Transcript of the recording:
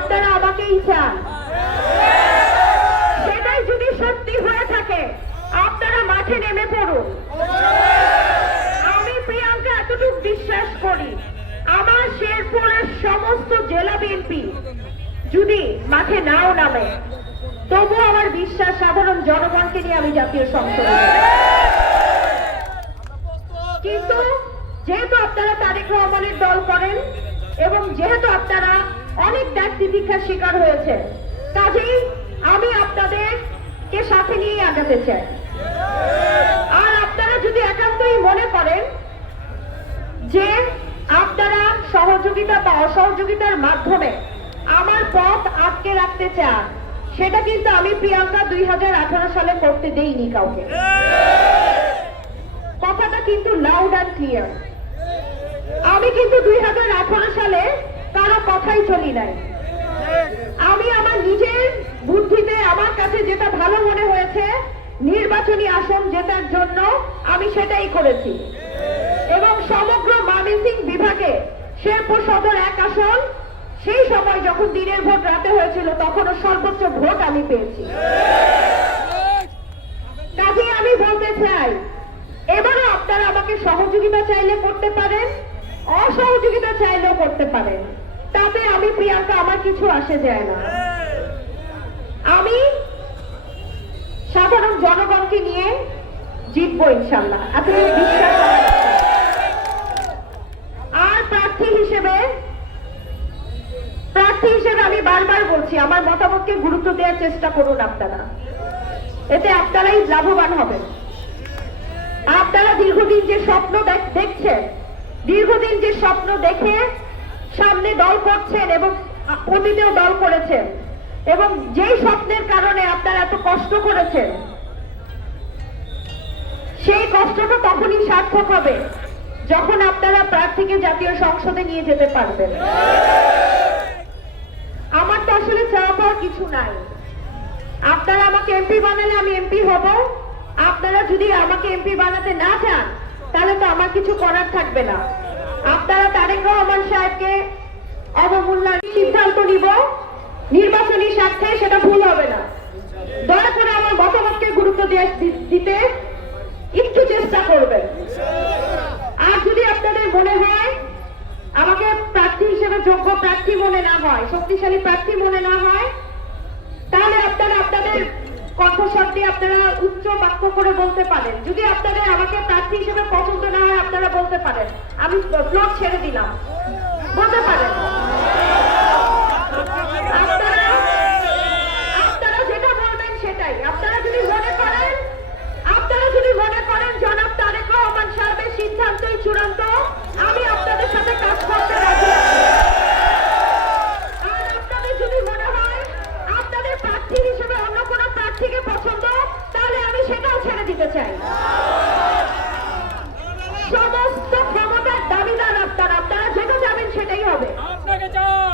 আপনারা আমাকেই চান। সেটাই যদি সত্যি হয়ে থাকে, আপনারা মাঠে নেমে পড়ুন। আমি প্রিয়াঙ্কা এতটুক বিশ্বাস করি, আমার শেরপুরের সমস্ত জেলা বিএনপি যদি মাঠে নাও নামে, তবু আমার বিশ্বাস সাধারণ জনগণকে নিয়ে আমি জাতীয় সংসদ কিন্তু যেহেতু আপনারা তারেক রহমানের দল করেন, এবং যেহেতু আপনারা ত্যাগ শিকার হয়েছে। কাজেই আমি আপনাদেরকে সাথে নিয়ে আগাতে চাই। আর আপনারা যদি একান্তই মনে করেন যে আপনারা সহযোগিতা বা অসহযোগিতার মাধ্যমে আমার পথ আটকে রাখতে চান, সেটা কিন্তু আমি প্রিয়াঙ্কা দুই হাজার আঠারো সালে করতে দেইনি কাউকে। কথাটা কিন্তু লাউড অ্যান্ড ক্লিয়ার আমি কিন্তু দুই হাজার আঠারো সালে কথাই নাই আমি আমার নিজের বুদ্ধিতে আমার কাছে যেটা ভালো মনে হয়েছে, নির্বাচনী আসন জেতার জন্য আমি সেটাই করেছি। এবং সমগ্র ময়মনসিং বিভাগে শেরপুর সদর এক আসন, সেই সময় যখন দিনের ভোট রাতে হয়েছিল, তখনও সর্বোচ্চ ভোট আমি পেয়েছি। কাজে আমি বলতে চাই, এবারও আপনারা আমাকে সহযোগিতা চাইলে করতে পারেন, অসহযোগিতা চাইলেও করতে পারেন। তাতে আমি, প্রিয়াঙ্কা, আমার কিছু আসে যায় না। আমি সাধারণ জনগণকে নিয়ে জিতবো ইনশাল্লাহ আপনাদের বিশ্বাস আর প্রার্থী হিসেবে প্রার্থী হিসেবে আমি বারবার বলছি, আমার মতামতকে গুরুত্ব দেওয়ার চেষ্টা করুন আপনারা। এতে আপনারাই লাভবান হবেন। আপনারা দীর্ঘদিন যে স্বপ্ন দেখ- দেখছেন, দীর্ঘদিন যে স্বপ্ন দেখে সামনে দল করছেন এবং অতীতেও দল করেছেন। এবং যেই স্বপ্নের কারণে আপনারা এত কষ্ট করেছেন, সেই কষ্টটা তখনই সার্থক হবে, যখন আপনারা প্রার্থীকে জাতীয় সংসদে নিয়ে যেতে পারবেন। আমার তো আসলে চাওয়া পাওয়ার কিছু নাই। আপনারা আমাকে এমপি বানালে আমি এমপি হব। আপনারা যদি আমাকে এমপি বানাতে না চান, তাহলে তো আমার কিছু করার থাকবে না। আপনারা তারেক রহমান সাহেবকে অবমূল্যায়ন সিদ্ধান্ত নিব। নির্বাচনী স্বার্থে সেটা ভুল হবে না। দয়া করে আমার মতামতকে গুরুত্ব দিতে একটু চেষ্টা করবেন। আর যদি আপনাদের মনে হয় আমাকে প্রার্থী হিসেবে যোগ্য প্রার্থী মনে না হয়, শক্তিশালী প্রার্থী মনে না হয়, তাহলে আপনারা আপনাদের কণ্ঠস্বর দিয়ে আপনারা উচ্চ বাক্য করে বলতে পারেন। যদি আপনাদের আমাকে প্রার্থী হিসেবে পছন্দ না হয় আপনারা বলতে পারেন। আমি ব্লগ ছেড়ে দিলাম। বলতে পারেন। जाओ